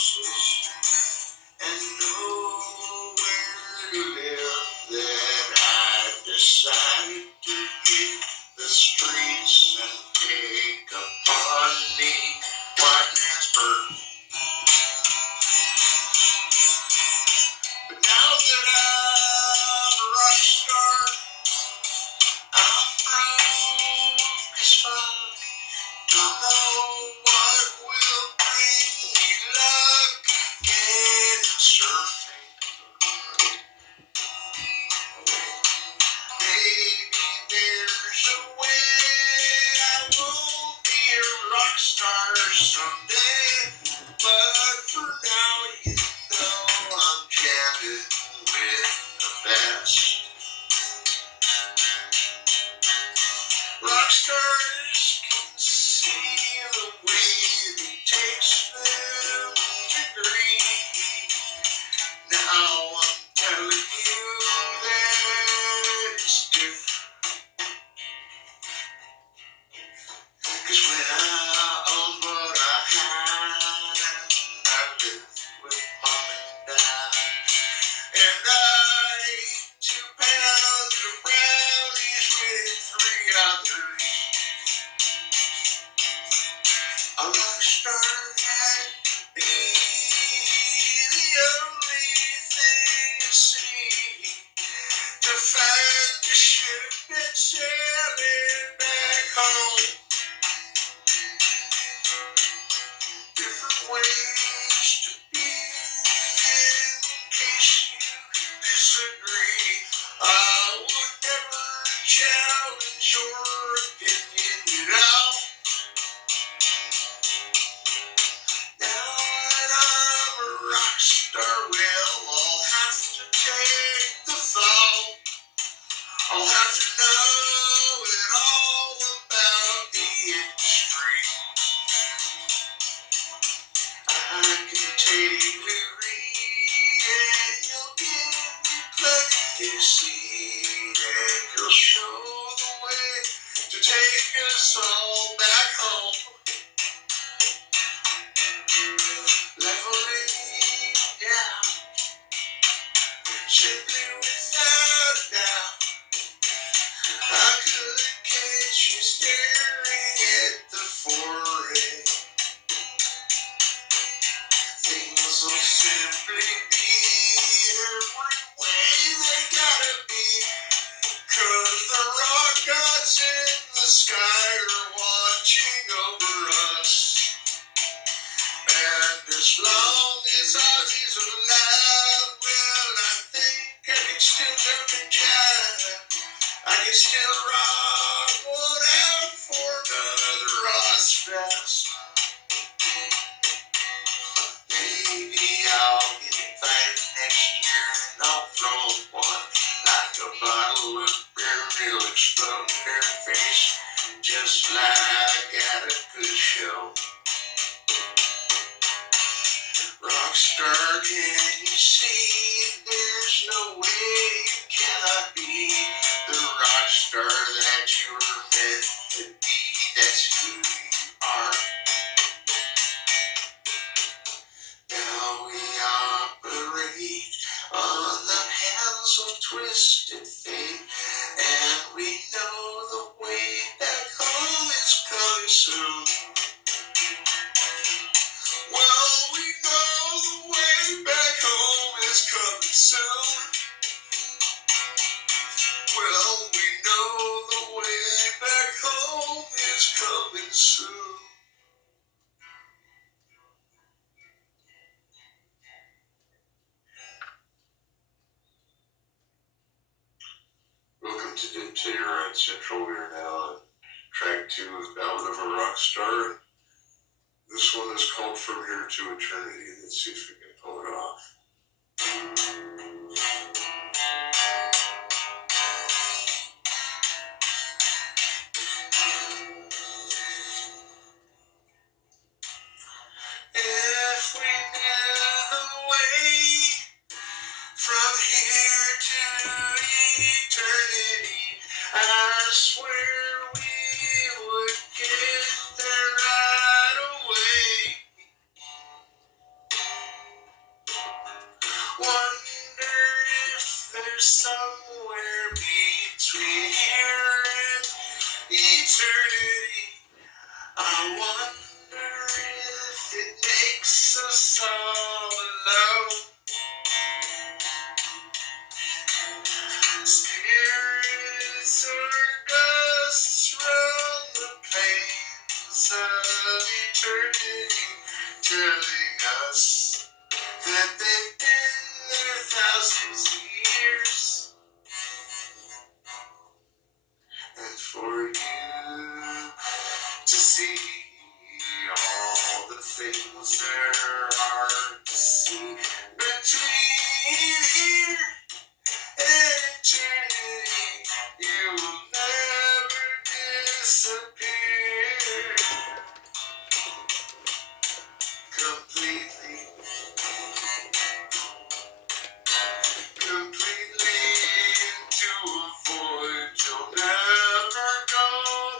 houses and nowhere to live, that I decided to hit the streets and take upon me white man's burden. But now that I'm a rock star, I'm broke as fuck. Don't know what will bring me luck again in surfing. Maybe there's a way I will be a rock star someday, but for now, you know I'm jamming with the best. Rock stars can see the way it takes them to grieve. Now I'm telling you that it's different. 'Cause when I owned what I had, I lived with mom and dad, and I ate 2 pounds of brownies with 3 others. A rock star had to be the only thing you see to find the ship that's sailing back home. Different ways to be, in case you disagree. I would never challenge your opinion at all. Now that I'm a rock star, well, I'll have to take the fall. I'll have to know it all about the industry. I can take Telluriders and you'll give me plenty to see, and you'll show the way to take us all back home. Leveling down, simply without a doubt. I could catch you staring at the forehead. Things will simply be every way they gotta be, 'cause the rock gods in the sky are watching over us. And as long as Ozzy's alive, well, I think I can still jump and jive. I can still rock one out for another Ozfest. Maybe I'll get invited next year and I'll throw one like a bottle of beer, real explode in their face, just like at a good show. Rockstar, can you see there's no way you cannot be the rockstar that you were meant to be? That's who you are. Now we operate on the hands of twisted fate, and we know the way back home is coming soon. Well, we know the way back home is coming soon. Well, we know the way back home is coming soon. Welcome to the Telluriders Central. We are now on track 2 of Ballad of a Rockstar. This one is called From Here to Eternity. Let's see if we can pull it off. If we knew the way from here to eternity, I swear we would get there right away. somewhere between here and eternity. I wonder if it makes us all alone. Spirits or ghosts roam the plains of eternity, telling us that they've been there thousands of years. And for you to see all the things there are to see between here and eternity, you will never disappear completely, completely into a void. You'll never go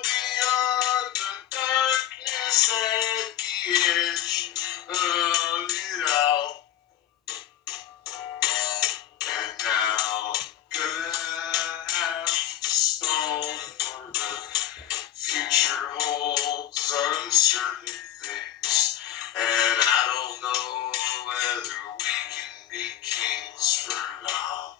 beyond the darkness at the edge of it all. And now, gonna have to stall for the future holds uncertain things. And I don't know whether we can be kings for long.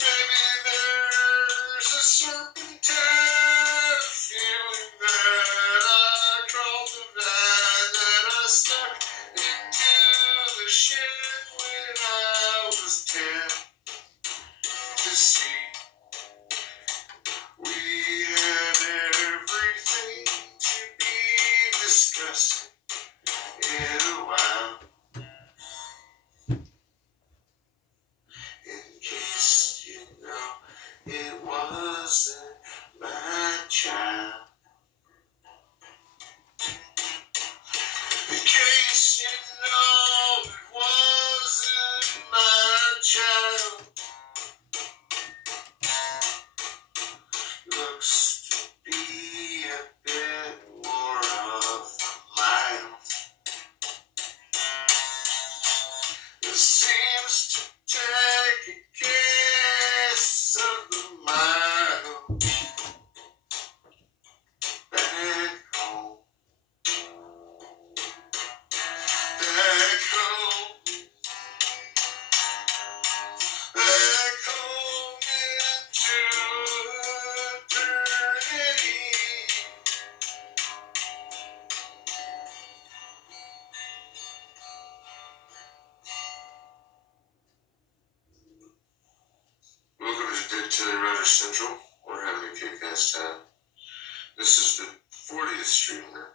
Maybe there's a serpentine feeling that I crawled the vine, that I stuck into the shed when I was 10 to see. We had everything to be discussing in a while. In case you know it wasn't my child. In case you know it wasn't my child. Looks to be a bit more of a mile. It seems to take a guess of the mile back home, back home, back home into eternity. Welcome to Telluriders Central. We're having a kick-ass time. This is the 40th stream now.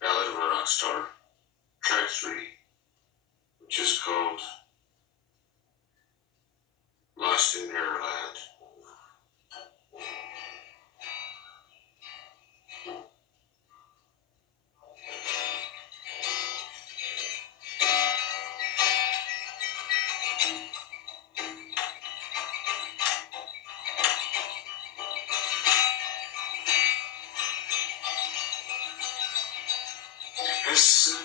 Ballad of a Rockstar, track 3, which is called Lost in Mirrorland. As soon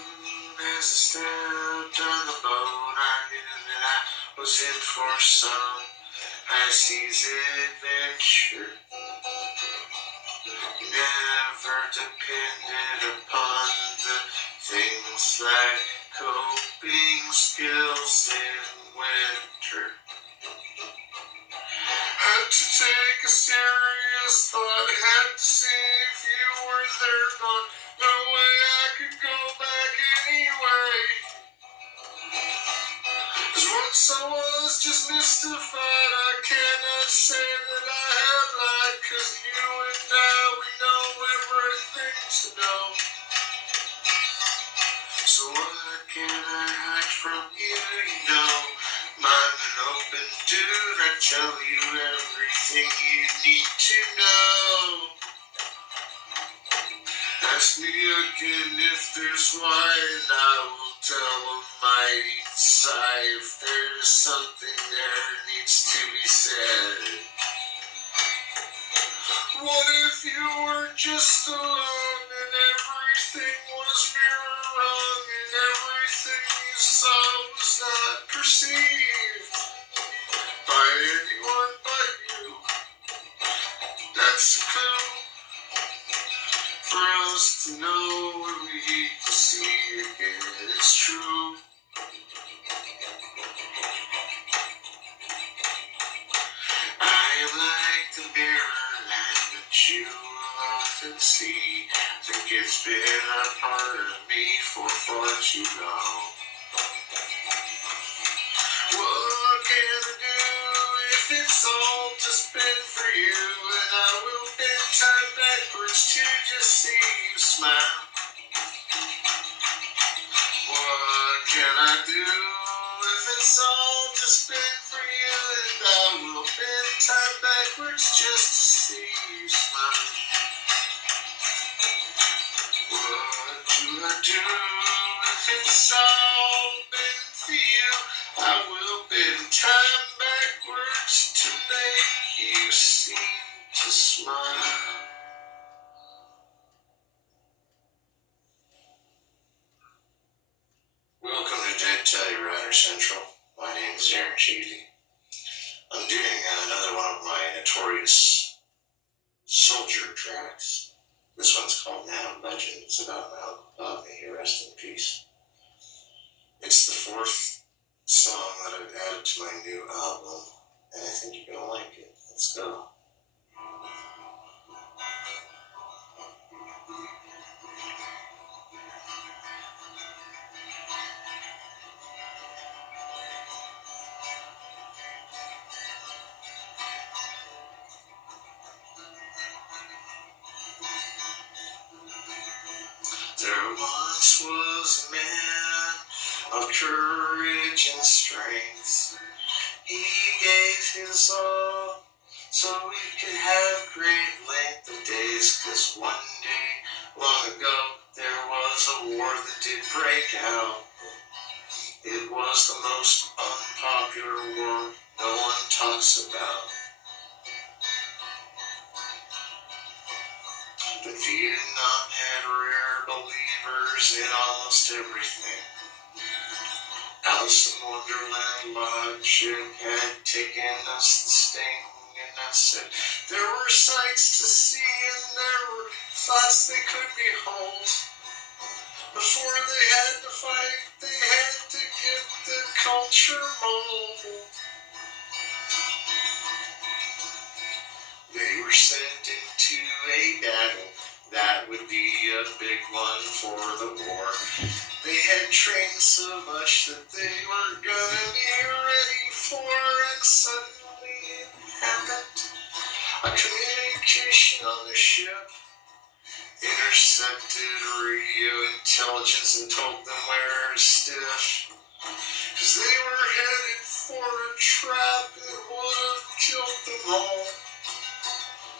as I stepped on the boat, I knew that I was in for some high seas adventure. Never depended upon the things like coping skills in winter. Had to take a serious thought, had to see if you were there, but no way I could go back anyway. 'Cause once I was just mystified, I cannot say that I have lied, 'cause you and I, we know everything to know. So what can I hide from you, you know? I'm an open dude, I tell you everything you need to know. Ask me again if there's why, and I will tell a mighty sigh if there's something there needs to be said. What if you were just alone and everything was mirror wrong and everything you saw was perceived by anyone but you. That's a clue for us to know when we see again. It's true. I am like the mirrorland that you will often see. Think it's been a part of me for far too long. What can I do if it's all just been for you? And I will bend time backwards to just see you smile. What can I do if it's all just been for you? And I will bend time backwards just to see you smile. What do I do if it's all been for you? I will bend time backwards to make you seem to smile. Welcome to Dead Telluriders Central. My name is Aaron Sheley. I'm doing another one of my notorious soldier tracks. This one's called Now Legend. It's about Mount Above Me. Rest in peace. It's the fourth song that I've added to my new album, and I think you're gonna like it. Let's go. There once was a man of courage and strength. He gave his all so we could have great length of days. 'Cause one day, long ago, there was a war that did break out. It was the most unpopular war no one talks about. But Vietnam had rare believers in almost everything. Alice in Wonderland logic had taken us the sting, and I said there were sights to see and there were thoughts they could behold. Before they had to fight, they had to get the culture mold. They were sent into a battle that would be a big one for the war. They had trained so much that they were gonna be ready for, and suddenly it happened. A communication on the ship intercepted radio intelligence and told them where to stiff. 'Cause they were headed for a trap that would have killed them all.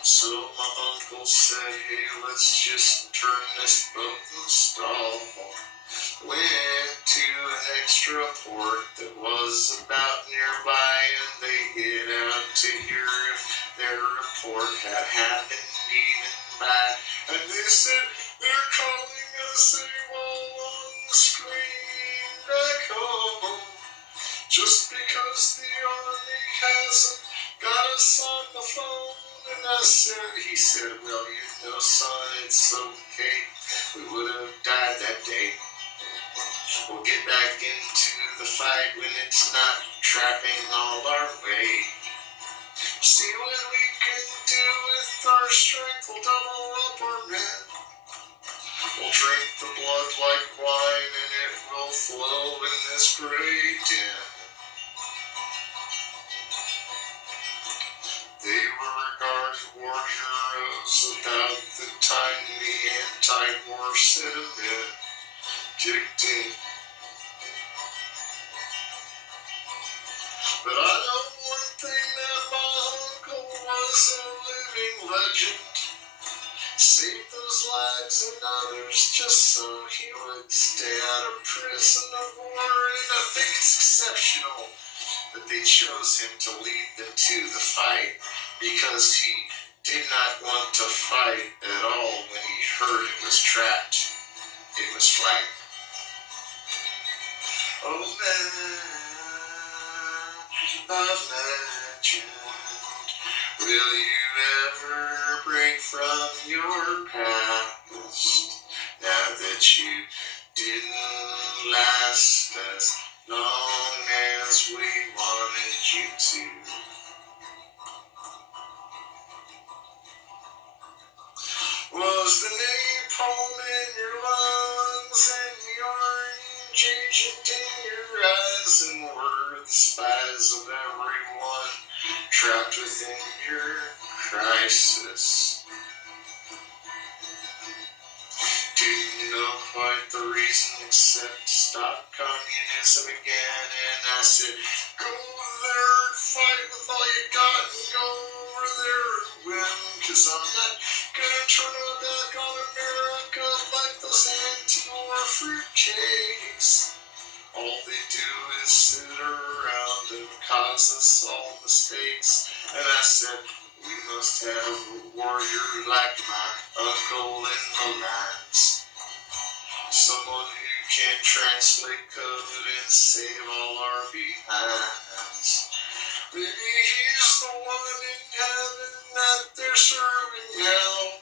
So my uncle said, hey, let's just turn this boat and stall. Went to an extra port that was about nearby, and they hid out to hear if their report had happened even by. And they said, they're calling us a wall on the screen back home. Just because the army hasn't got us on the phone. And he said, well, you know, son, it's okay. We would have died that day. We'll get back into the fight when it's not trapping all our way. See what we can do with our strength. We'll double up our men. We'll drink the blood like wine, and it will flow in this great den. They were regarded war heroes about the time the anti-war sentiment kicked in. But I know one thing, that my uncle was a living legend. Saved those lives and others just so he would stay out of prison of war. And I think it's exceptional that they chose him to lead them to the fight, because he did not want to fight at all when he heard it was trapped. It was flagged. Oh man, legend. Will you ever break from your past? Now that you didn't last as long as we wanted you to. Was the napalm in your lungs and the orange agent in your eyes, and were the spies of everyone trapped within your crisis? Didn't know quite the reason except to stop communism again, and I said, go over there and fight with all you got, and go over there and win, 'cause I'm not gonna turn my back on America like those anti-war fruitcakes. All they do is sit around and cause us all mistakes. And I said, we must have a warrior like my uncle in the lines. Someone who can translate code and save all our behinds. Maybe he's the one in heaven that they're serving now.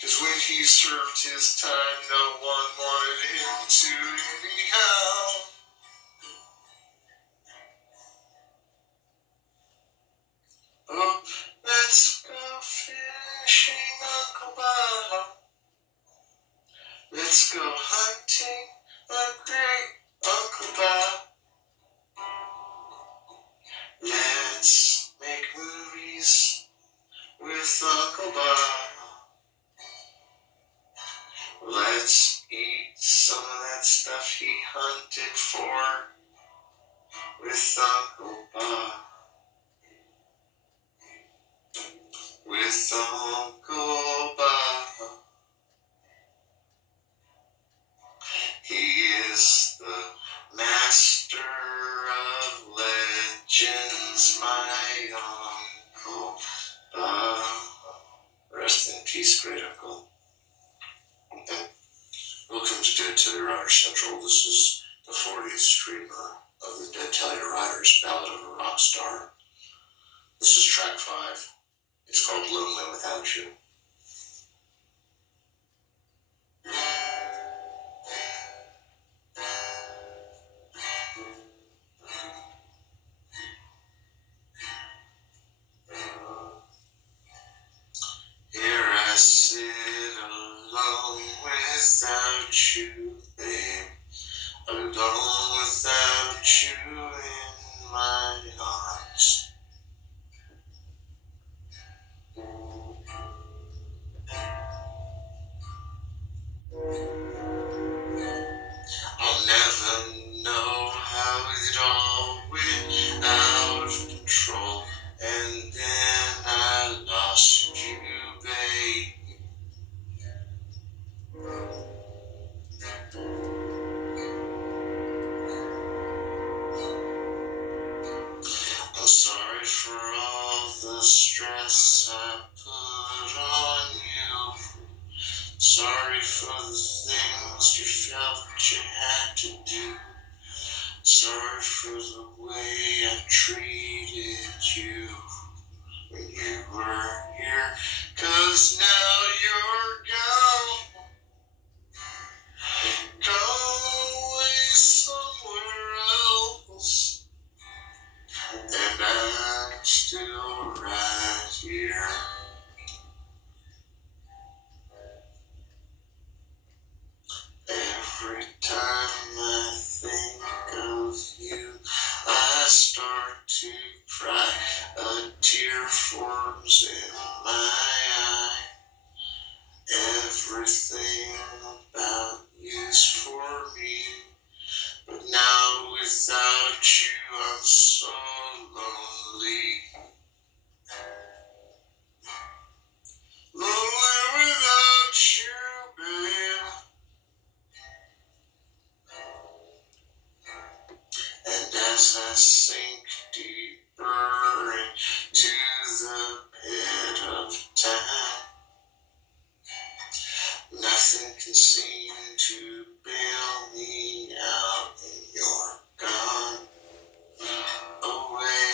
'Cause when he served his time, no one wanted him to anyhow. Oh, let's go fishing, Uncle Bob. Let's go hunting, a great Uncle Bob. Let's make movies with Uncle Bob. Let's eat some of that stuff he hunted for with Uncle Bob. With Uncle Bob. He is the master of legends, my Uncle Bob. Rest in peace, great uncle. Okay. Welcome to Dead Telluriders Central. This is the 40th streamer of the Dead Telluriders, Ballad of a Rockstar. This is track 5. It's called Lonely Without You. Here I sit alone without you, babe. Alone without you in my arms. I'll never know how it all went out of control, and then I lost you, babe. I'm sorry for all the stress I put on you. Sorry for the things you felt you had to do. Sorry for the way I treated you when you were here. 'Cause now you're gone. Gone away somewhere else. And I'm still right here. Every time I think of you, I start to cry. A tear forms in my eye. Everything about you's for me. But now without you, I'm so lonely. Lonely without you, babe. And as I sink deeper into the pit of time, nothing can seem to bail me out, and you're gone away.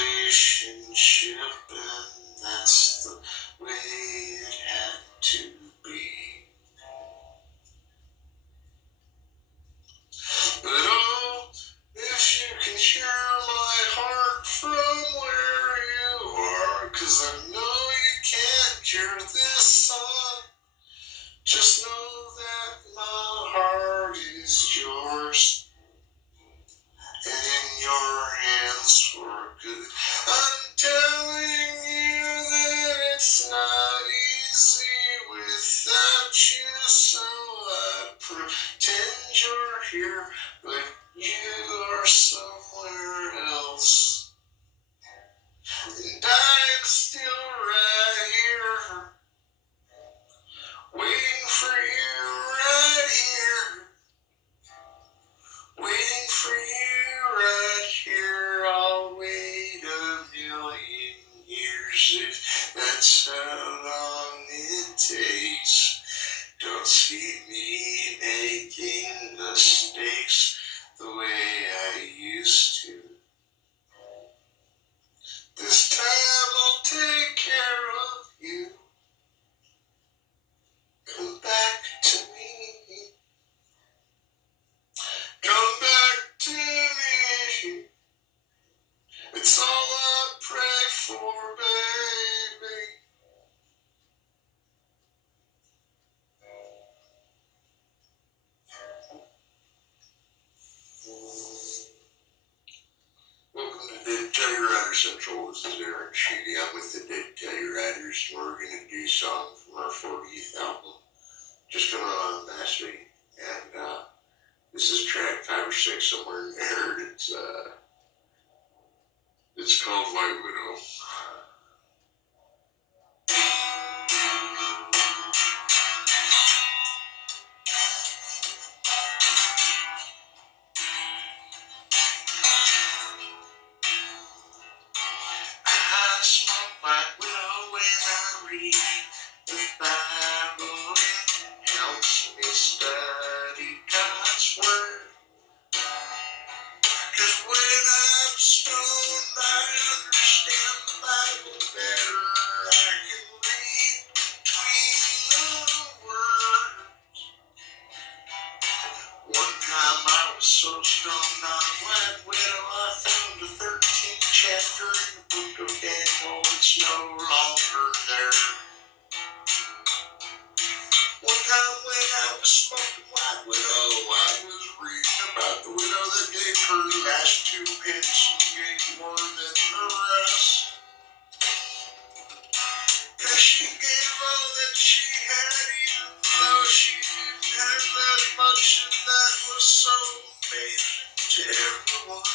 relationship, and that's the way it had to be. But oh, if you can hear my heart from where you are, 'cause I know you can't hear this song, just know that my heart is yours and in your hands for good. I'm telling you that it's not easy without you, so I pretend you're here, but you are somewhere else. And I'm still right here, waiting for you right here, waiting for you right here. I'll wait a million years if that's how long it takes. Don't see me making mistakes the way I used to. This time I'll take care of you. Come back to me. Come back to me. It's all I pray for, baby. Welcome to Dead Tellurider Central. This is Aaron Sheley. I'm with the Dead Telluriders. We're going to do a song from our 40th album, just coming on last week. And this is track 5 or 6, somewhere in there. It's called White Widow. I smoke White Widow when I read the Bible. It helps me study God's Word. 'Cause when I'm stoned, I understand the Bible better. I can read between the words. One time I was so stoned on White Widow, I found the 13th chapter in the book of Daniel. It's no longer there. One time when I was smoking White Widow, I was reading about the widow that gave her last 2 pence and gave more than the rest. 'Cause she gave all that she had, even though she didn't have that much, and that was so amazing to everyone.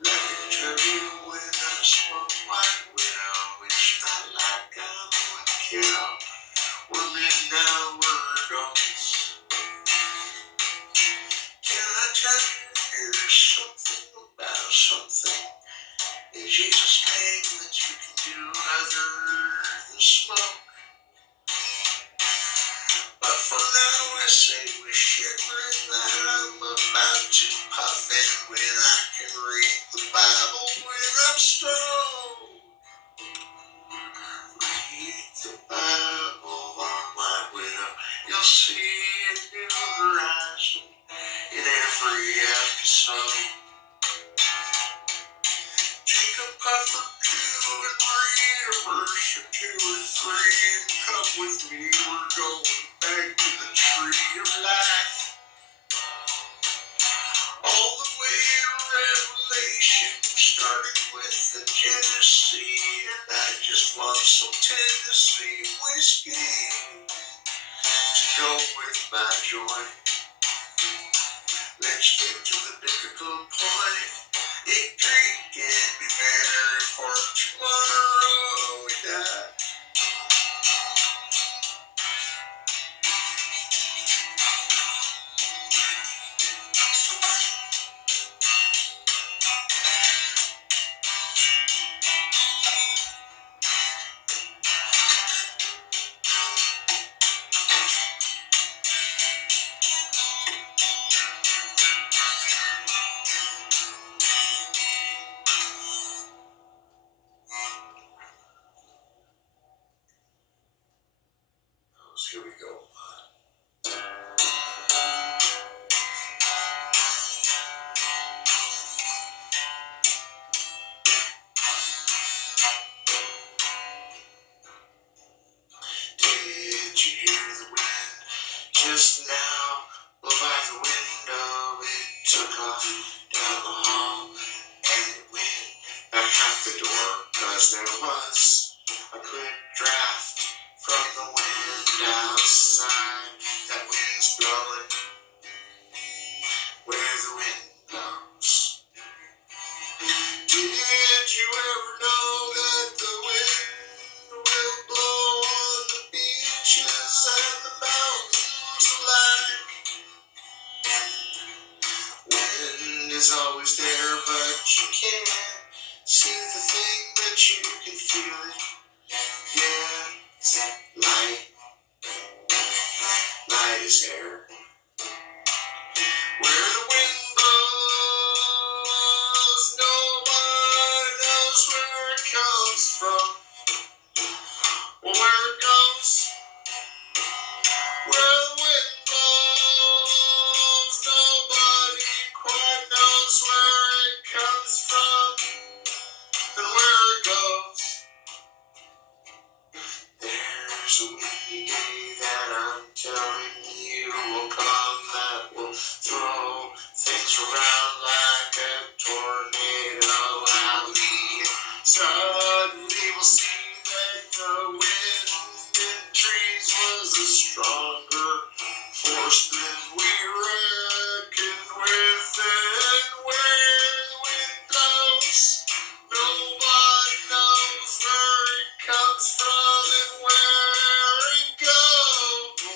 Let me tell you, when I smoke White Widow, it's not like I'm a cow. We're men now, we're adults. Can I tell you, there's something about something in Jesus' name that you can do other than smoke. But for now I say with shivering that I'm about to puff in when I can read the Bible when I'm stoned. Read the Bible on White Widow. You'll see a new horizon in every episode. Take a puff or two and read a verse or 2 or 3 and come with me. We're going back to the tree of life. All the way to Revelation, starting with the Genesis, and I just want some Tennessee whiskey to go with my joy. Let's get to the difficult point. Eat, drink, and be merry, for tomorrow we die. Did you ever know that the wind will blow on the beaches and the mountains alike? Wind is always there, but you can't see the thing, but you can feel it. Yeah, light is air. Where the wind blows, nobody knows where it comes from or where it goes. Where the wind blows, nobody quite knows where it comes from and where it goes. There's a windy day that I'm telling you will come that will throw things around like a tornado alley. Suddenly we'll see that the wind in trees was a stronger force than we reckoned with. And where the wind blows, nobody knows where it comes from and where it goes.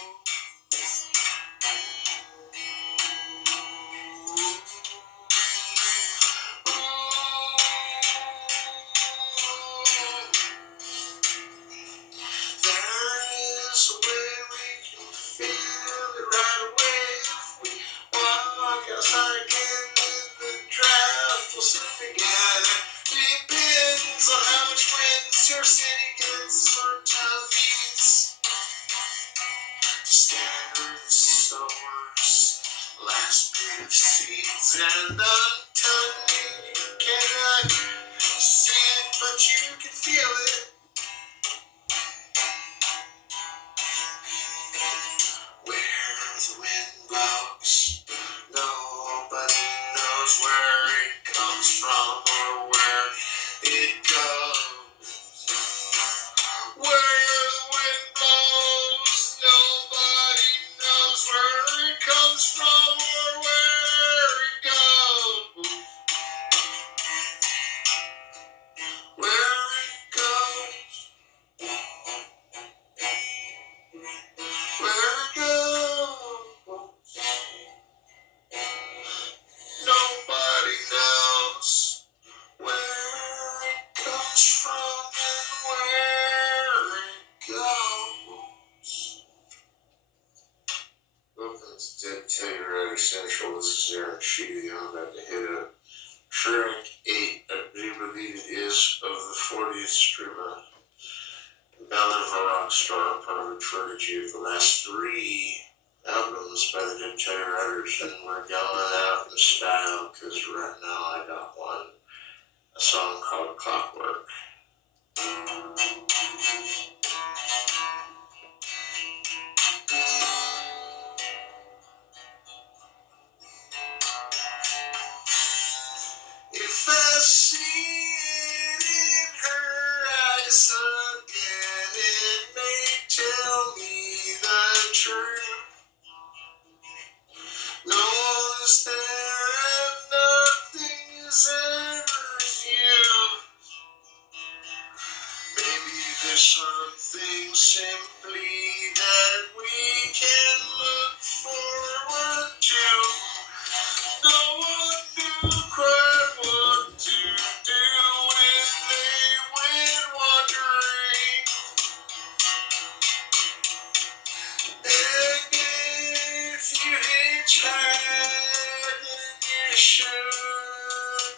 There is a way we can feel it right away. If we walk outside again in the draft, we'll slip again. It depends on how much wind your city gets or town needs to stagger the sowers' last bit of seeds. And I'm telling you, you cannot see it, but you can feel it. Where the wind blows, nobody knows where it comes from or where it goes. Where the wind blows, nobody knows where it comes from or where it goes. Where it goes. Where it goes. Nobody knows where it comes from and where it goes. Welcome to Telluriders Central. This is Aaron Sheley. I'm about to hit a track 8, I do believe it is, of the 40th stream of Ballad of a Rockstar, part of a trilogy of the last 3 albums by the Telluriders, and we're going out in style because right now I got a song called Clockwork. If I see it in her eyes again, it may tell me the truth. No one's there and nothing is ever you. Maybe there's something simply that we can look forward to. No one knew quite what to do when they went wandering. And if you hitchhike, then you should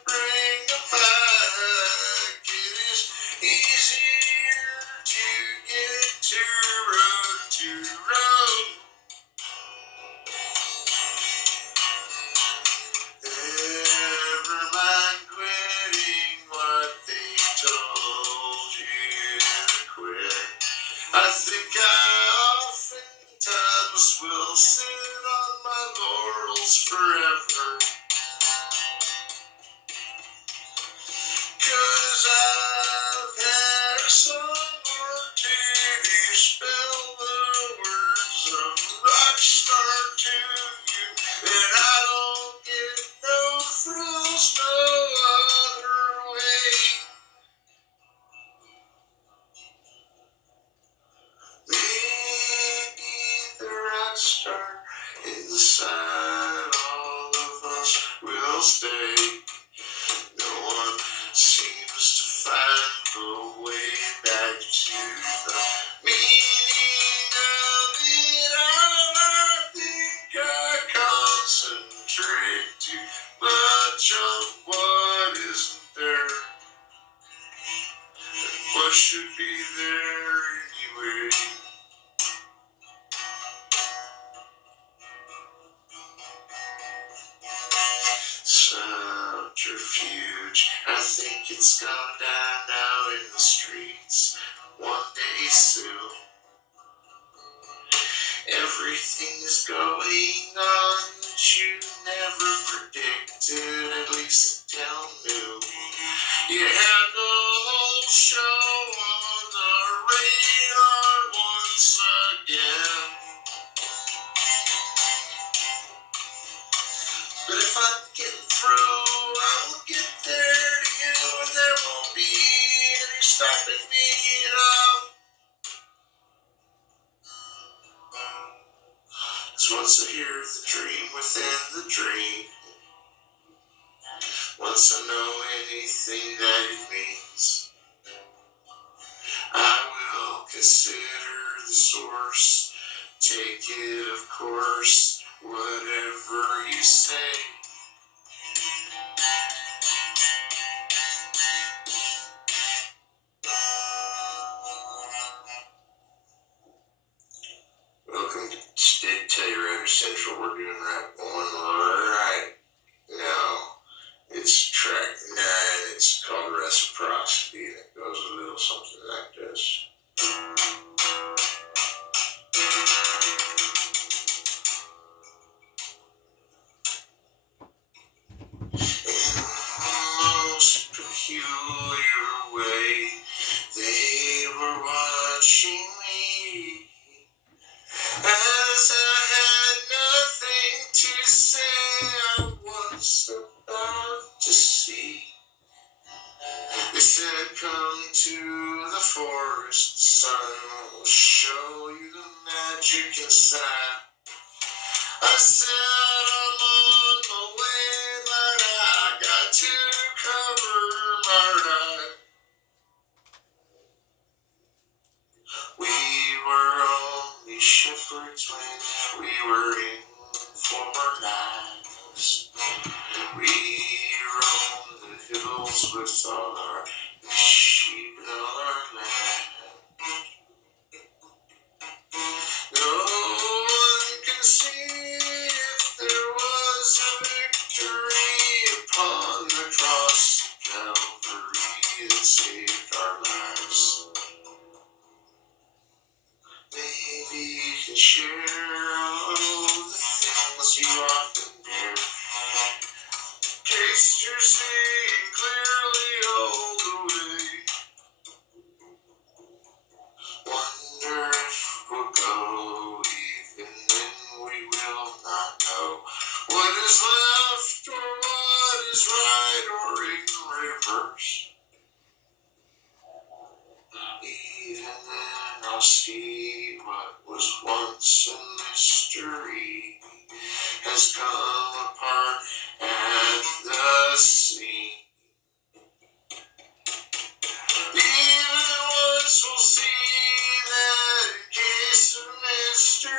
bring a bag. It is easier to get to road to road. seems to find a way back to the meaning of it all. I think I concentrate too much on what isn't there, and what should be there anyway. Subterfuge, I think it's gone down now in the streets one day soon. Everything is going on that you never predicted, at least until noon. You had the whole show on the radar once again. But if I'm getting through, I'll get there to you, and there won't be any stopping me at all. 'Cause once I hear the dream within the dream, once I know anything that it means, I will consider the source, take it of course, whatever you say. Welcome to Telluriders Central. We're doing rap 1 right now. It's track 9. It's called Reciprocity, and it goes a little something like this. In the most peculiar way, they were watching me as I had nothing to say. I was about to see. They said, come to the forest, son, will show you the magic inside. I said, I'm on my way, but I got to cover my ride. We were only shepherds when we were in former lives. We roamed the hills with all our sheep and all our land. No one can see if there was a victory upon the cross of Calvary that saved our lives. Maybe you can share all the things you often dare. In case you're seeing clearly all the way. Wonder if we'll go, even then we will not know what is left or what is right or in reverse. Even then I'll see what was once a mystery has come apart at the seam. Even once we'll see that in case of mystery,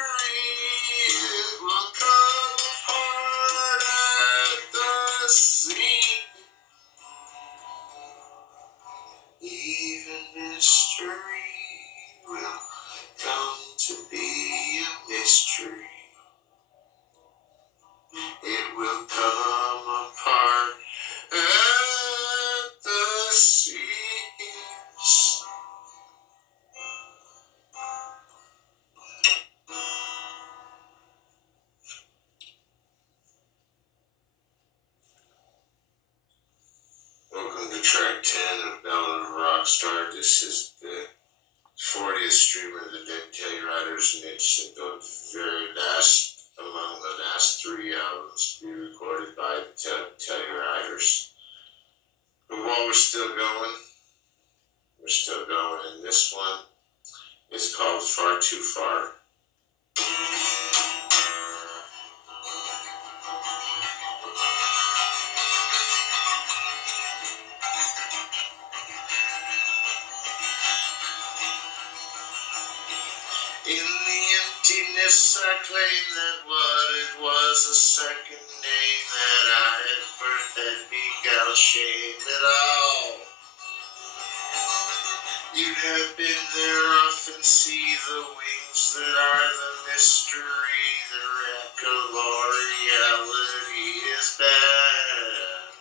it will come apart at the seam. Even mystery will come to be a mystery. It will come apart at the seams. Welcome to track 10 of Ballad of Rockstar. This is the 40th stream of the Dead Telluriders, and it's the very last among the last 3 albums to be recorded by the Telluriders. But while we're still going, and this one is called Far Too Far. Yes, I claim that what it was a second name that I had birthed had beguiled shame at all. You'd have been there often, see the wings that are the mystery, the wreck of our reality is bad.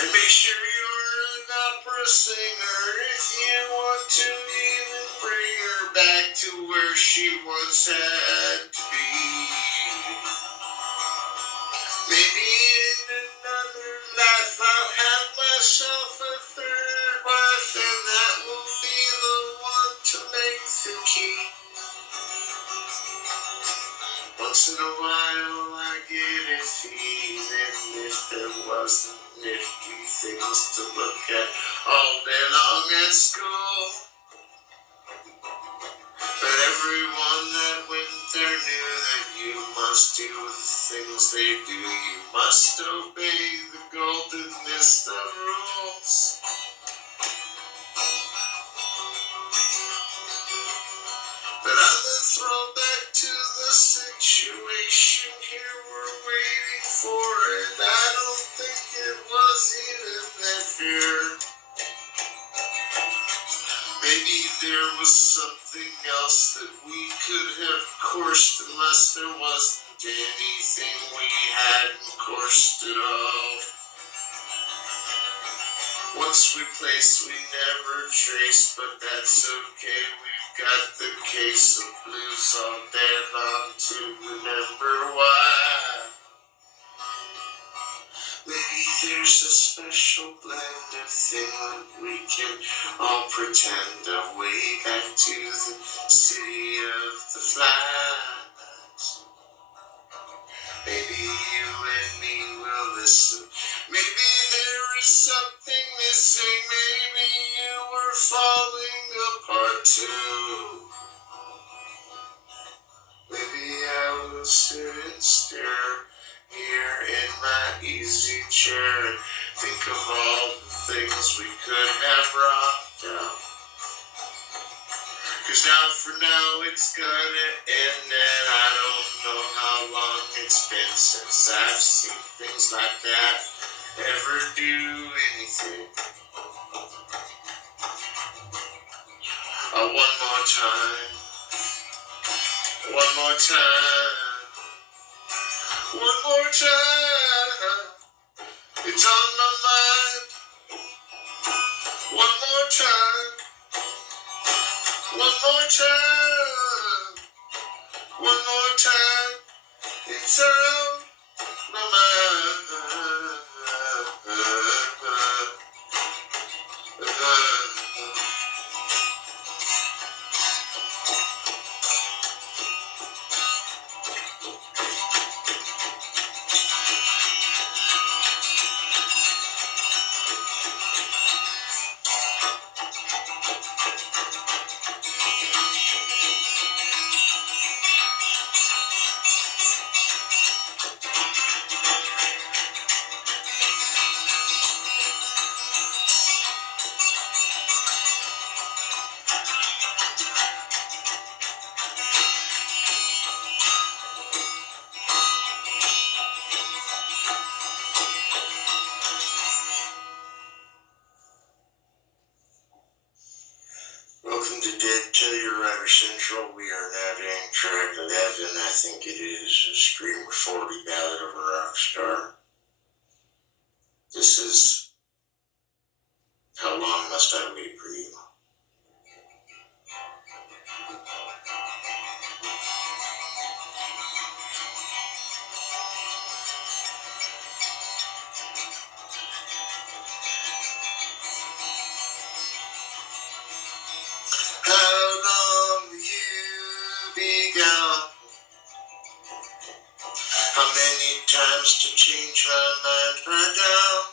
And make sure you're an opera singer if you want to even bring her back to where she once had to be. Maybe in another life I'll have myself a third wife, and that will be the one to make the key. Once in a while I get a feeling if there wasn't nifty things to look at all day long at school. But everyone that went there knew that you must do the things they do. You must obey the golden list of rules. But I'm the throwback to the situation here we're waiting for, and I don't think it was even that fear. Maybe there was something else that we could have coursed, unless there wasn't anything we hadn't coursed at all. Once we place, we never trace, but that's okay. We've got the case of blues all day long to remember why. Maybe there's a special blend of thing that we can all pretend of way back to the city of the flies. Maybe you and me will listen. Maybe there is something missing. Maybe you were falling apart too. Maybe I will sit and stare here in my easy chair and think of all the things we could have rocked out. 'Cause now for now it's gonna end, and I don't know how long it's been since I've seen things like that ever do anything. One more time. One more time. One more time. It's on my mind. One more time. One more time. One more time. It's on my mind. Welcome to Dead Telluriders Central. We are now doing track 11, I think it is, a Screamer 40 Ballad of a Rockstar. This is How Long Must I Wait for You? How long will you be gone? How many times to change my mind right now?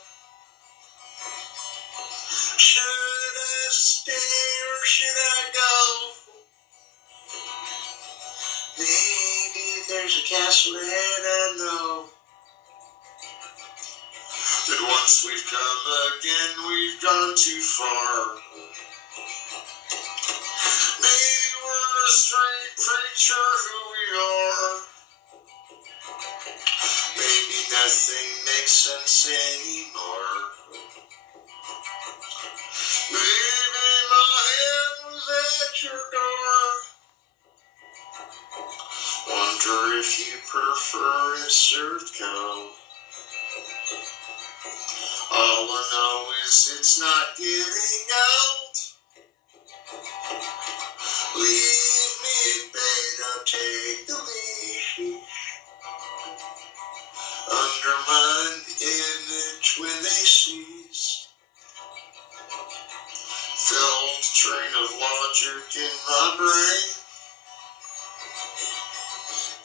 Should I stay or should I go? Maybe there's a castle ahead, I know. That once we've come again, we've gone too far. Maybe we're a street preacher who we are. Maybe nothing makes sense anymore. Maybe my hand was at your door. Wonder if you prefer it served cold. All I know is it's not getting out. Leave me at bay, don't take the lead. Undermine the image when they cease. Filled train of logic in my brain.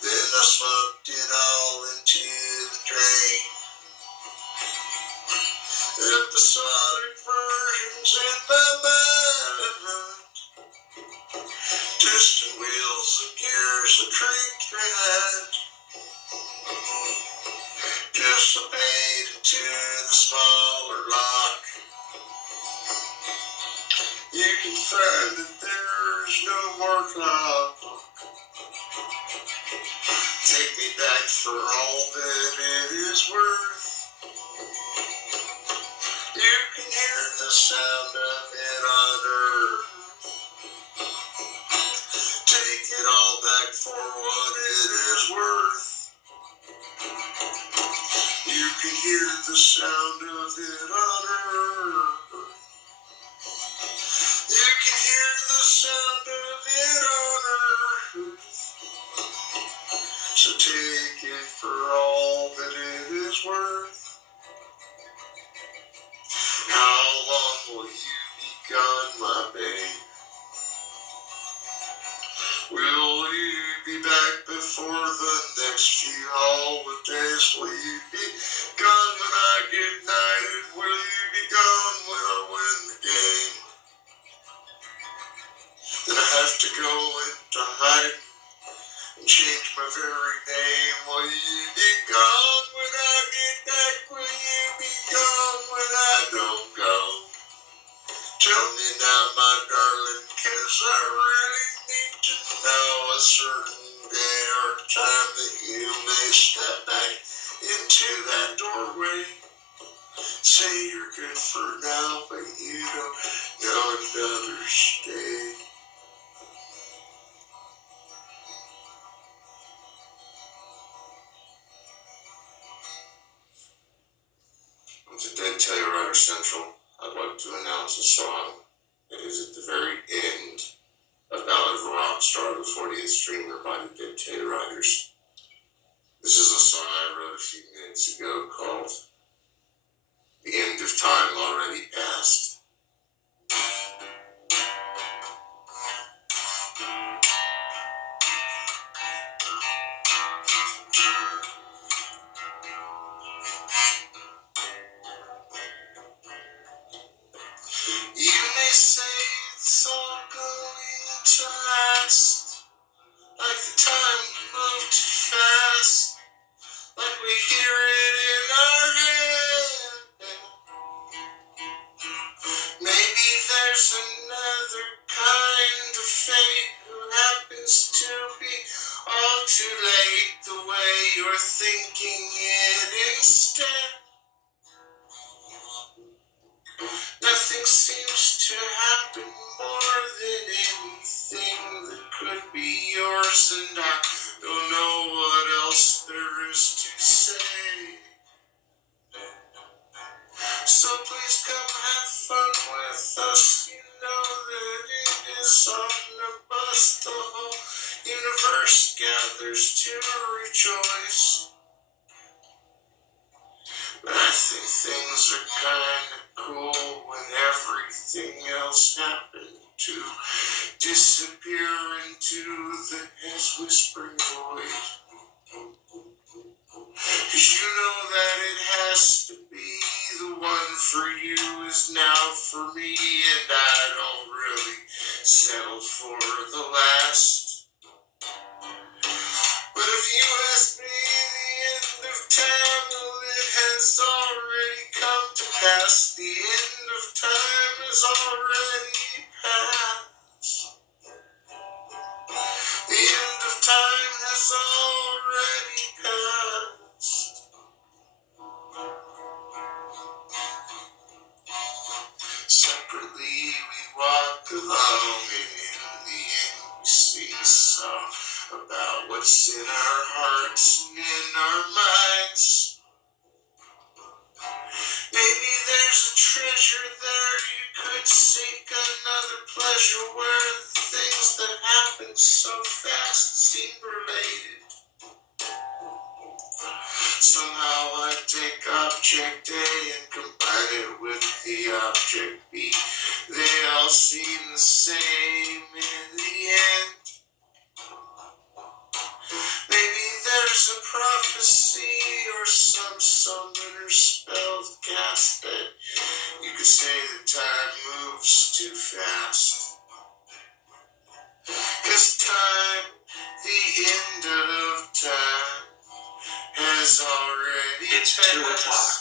Then I smoked it all into the drain. Episodic versions in my mind. Distant wheels of gears that creaked behind. Dissipate into the smaller lock. You can find that there's no more clock. Take me back for all that it is worth. You can hear the sound of it on earth. Take it all back for what it is worth. You can hear the sound of it on earth. You can hear the sound of it on earth. So take it for all that it is worth. How long will you be gone, my babe? Will you be back before the next few holidays? Will you be gone when I get knighted? Will you be gone when I win the game? Then I have to go into hiding and change my very name. Will you be gone when I get back? Will you be gone when I don't go? Tell me now, my darling, 'cause I really need to know a certain day or time that you may step back into that doorway. Say you're good for now, but you don't know another day. Today, Telluriders Central, I'd like to announce a song that is at the very end of Ballad, Rockstar, the 40th Streamer by the Dead Telluriders. This is a song I wrote a few minutes ago called The End of Time Already Passed. You may say it's all going to last, like the time moved too fast, like we hear it in our head. Maybe there's another kind of fate who happens to be all too late the way you're thinking it instead. Nothing seems to happen more than anything that could be yours, and I don't know what else there is to say. So please come have fun with us. You know that it is omnibus. The whole universe gathers to rejoice. But I think things are kinda cool when everything else happened to disappear into the head's whispering void. 'Cause you know that it has to be the one for you is now for me, and I don't really settle for the last. But if you ask me, the end of time, well, it has already come to pass. The end of time is already past. time has already passed. Separately we walk along, and in the end we sing a song about what's in our hearts and in our minds. Maybe there's a treasure there you could seek, another pleasure where the things that happen so fast seem related. Somehow I take object A and combine it with the object B. They all seem the same in the end. Maybe there's a prophecy or some summoner spell cast that you could say the time moves too fast. 'Cause time, the end of time, has already It's passed. 2 o'clock.